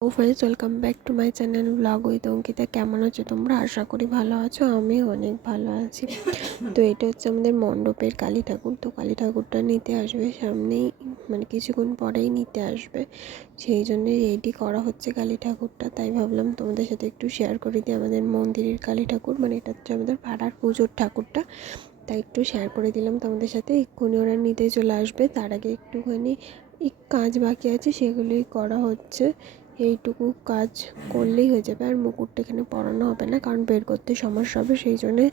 O friends welcome back to my channel blog with Ankita কেমন আছো তোমরা? আশা করি ভালো আছো আমি অনেক ভালো আছি। তো এটা হচ্ছে আমাদের মণ্ডপের কালী ঠাকুর। তো কালী ঠাকুরটা নিতে আসবে সামনেই মানে কিছুক্ষণ পরেই নিতে আসবে। সেই জন্যে রেডি করা হচ্ছে কালী ঠাকুরটা। তাই ভাবলাম তোমাদের সাথে একটু শেয়ার করে দিই আমাদের মন্দিরের কালী ঠাকুর। মানে এটা হচ্ছে আমাদের পাড়ার পুজোর ঠাকুরটা। তাই একটু শেয়ার করে দিলাম তোমাদের সাথে। এক্ষুনি ওরা নিতে চলে আসবে। তার আগে একটুখানি কাজ বাকি আছে, সেগুলোই করা হচ্ছে। এইটুকু কাজ করলেই হয়ে যাবে আর মুকুটটা এখানে পরানো হবে না, কারণ বের করতে সমস্যা হবে, সেই জন্যে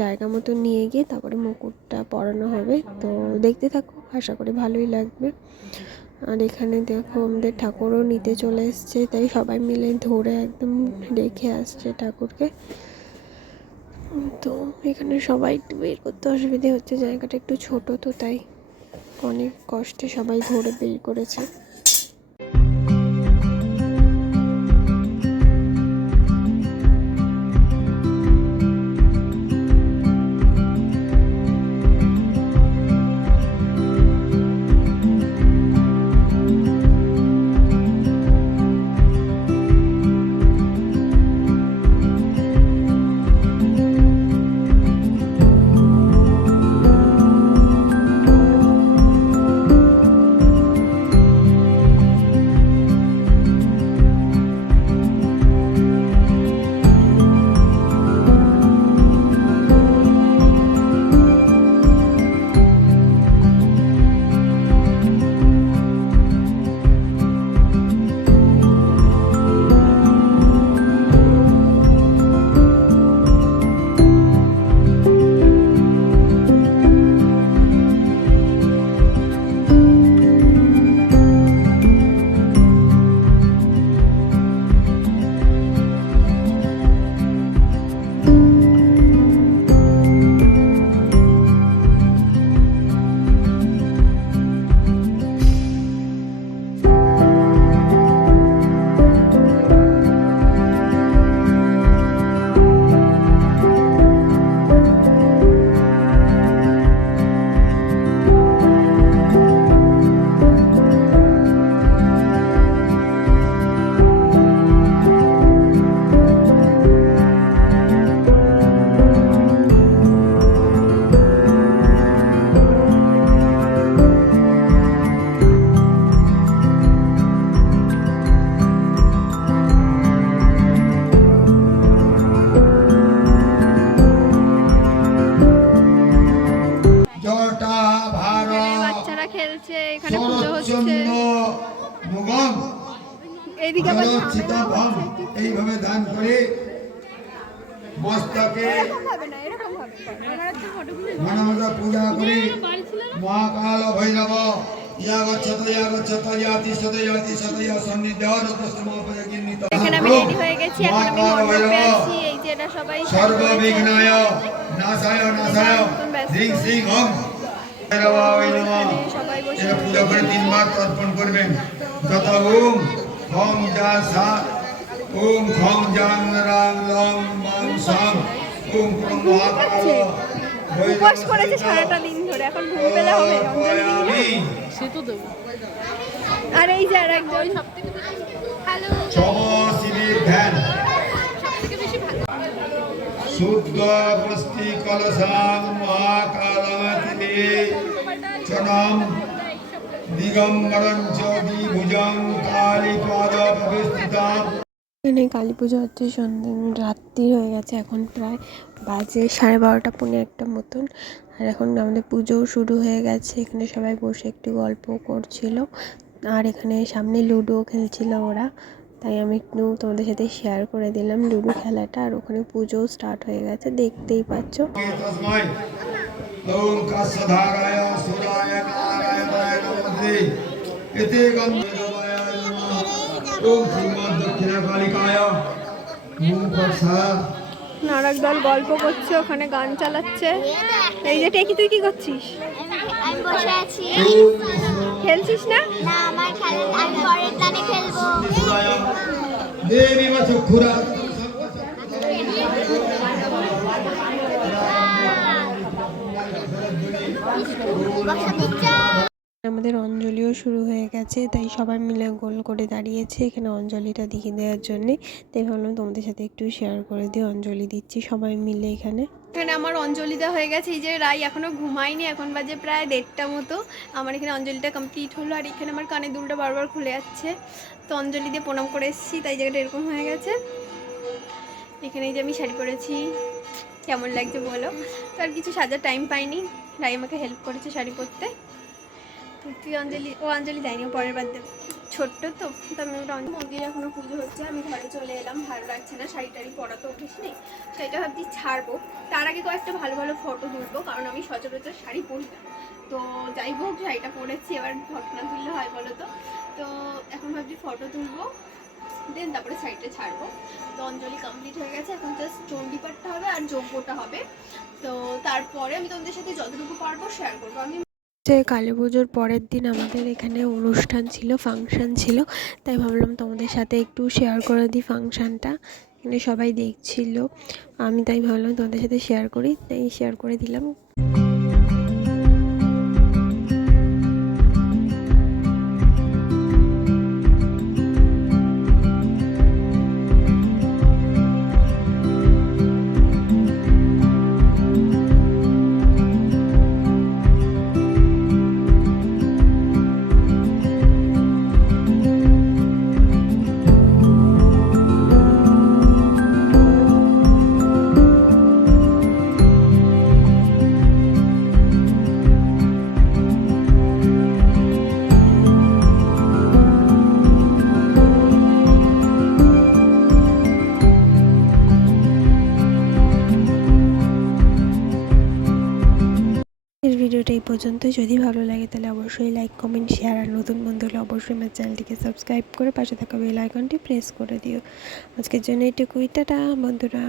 জায়গা মতো নিয়ে গিয়ে তারপরে মুকুটটা পরানো হবে। তো দেখতে থাকো, আশা করি ভালোই লাগবে। আর এখানে দেখো আমাদের ঠাকুরও নিতে চলে এসছে, তাই সবাই মিলে ধরে একদম রেখে আসছে ঠাকুরকে। তো এখানে সবাই বের করতে অসুবিধে হচ্ছে, জায়গাটা একটু ছোট তো তাই অনেক কষ্টে সবাই ধরে বের করেছে। বাচ্চারা এখানে পুজো হচ্ছে। এইদিকে আবার এইভাবে দান করে মস্তকে মনমত পূজা করে মহাকাল ভৈরব। সর্ববিঘ্নায় নাশায় নাশায় হ্রিং শ্রীং ওম এটা পূজা করে তিনবার তর্পণ করবেন যথা ওম খং যা সা ওম খং জাং রাং লং মাং সাং ওম প্রং মহাকাল উপবাস করেছে সারাটা দিন ধরে এখন ঘুম পেলে হবে অঞ্জলি দিই না? আর এই যে আর একজন। হ্যালো। চম শিবির ধ্যান সবথেকে বেশি ভালো। শুদ্ধ বস্তি প্রবিষ্টিতাম এখানে কালী পুজো হচ্ছে সন্ধ্যে রাত্রি হয়ে গেছে এখন প্রায় বাজে সাড়ে বারোটা পৌনে একটা মতন। আর এখন আমাদের পুজোও শুরু হয়ে গেছে এখানে সবাই বসে একটু গল্প করছিল। আর এখানে সামনে লুডো খেলছিল ওরা তাই আমি একটু তোমাদের সাথে শেয়ার করে দিলাম লুডো খেলাটা। আর ওখানে পুজোও স্টার্ট হয়ে গেছে দেখতেই পাচ্ছ। তস্मै ওম কাশ্যধারায় সুরায় নারায়ণায় নমস্তে এতে গন্ধর্বায় নমঃ ওম শ্রীমদ দক্ষিণা কালিকায় ওম ফটসা আর একদল গল্প করছে ওখানে গান চালাচ্ছে এই যে টেকি তুই কি করছিস? আমি বসে আছি। খেলছিস না? না আমার খেলা আমি পরের দানে খেলব। দেবী চক্ষুরা বসা দিচ্ছ আমাদের অঞ্জলিও শুরু হয়ে গেছে, তাই সবাই মিলে গোল করে দাঁড়িয়েছে এখানে অঞ্জলিটা দিয়ে দেওয়ার জন্যে। তাই ভাবলাম তোমাদের সাথে একটু শেয়ার করে দিয়ে অঞ্জলি দিচ্ছি সবাই মিলে এখানে। এখানে আমার অঞ্জলিটা হয়ে গেছে, এই যে রাই এখনও ঘুমায়নি, এখন বাজে প্রায় দেড়টা মতো। আমার এখানে অঞ্জলিটা কমপ্লিট হলো, আর এখানে আমার কানে দুলটা বারবার খুলে যাচ্ছে। তো অঞ্জলি দিয়ে প্রণাম করে এসেছি, তাই জায়গাটা এরকম হয়ে গেছে। এখানে এই যে আমি শাড়ি পরেছি। কেমন লাগছে বলো? তো আর কিছু সাজার টাইম পাইনি। রাই আমাকে হেল্প করেছে শাড়ি পরতে। তো তুই অঞ্জলি, ও অঞ্জলি দেয়নি পরের বার দেবে ছোট্ট তো তো আমি ওটা মন্দিরে এখনও পুজো হচ্ছে, আমি ঘরে চলে এলাম, ভালো লাগছে না, শাড়ি টাড়ি পরা তো উঠিস নেই সেটা ভাবছি ছাড়বো। তার আগে কয়েকটা ভালো ভালো ফটো তুলবো, কারণ আমি সচরাচর শাড়ি পরি না। তো যাই হোক, শাড়িটা পরেছি, এবার ফটো না তুললে হয় বলো তো? তো এখন ভাবছি ফটো তুলবো। দেন, তারপরে শাড়িটা ছাড়বো। তো অঞ্জলি কমপ্লিট হয়ে গেছে, এখন জাস্ট চণ্ডীপাঠটা হবে আর যজ্ঞটা হবে। তো তারপরে আমি তোমাদের সাথে যতটুকু পারব শেয়ার করব। আমি যে কালী পুজোর পরের দিন আমাদের এখানে অনুষ্ঠান ছিল ফাংশন ছিল, তাই ভাবলাম তোমাদের সাথে একটু শেয়ার করে দিই ফাংশানটা এখানে সবাই দেখছিল, আমি তাই ভাবলাম তোমাদের সাথে শেয়ার করি, তাই শেয়ার করে দিলাম। এর ভিডিওটা এই পর্যন্ত যদি ভালো লাগে তাহলে অবশ্যই লাইক কমেন্ট শেয়ার আর নতুন বন্ধু হলে অবশ্যই আমার চ্যানেলটিকে সাবস্ক্রাইব করে পাশে থাকা বেল আইকনটি প্রেস করে দিও। আজকের জন্য এটুকুই। টাটা বন্ধুরা।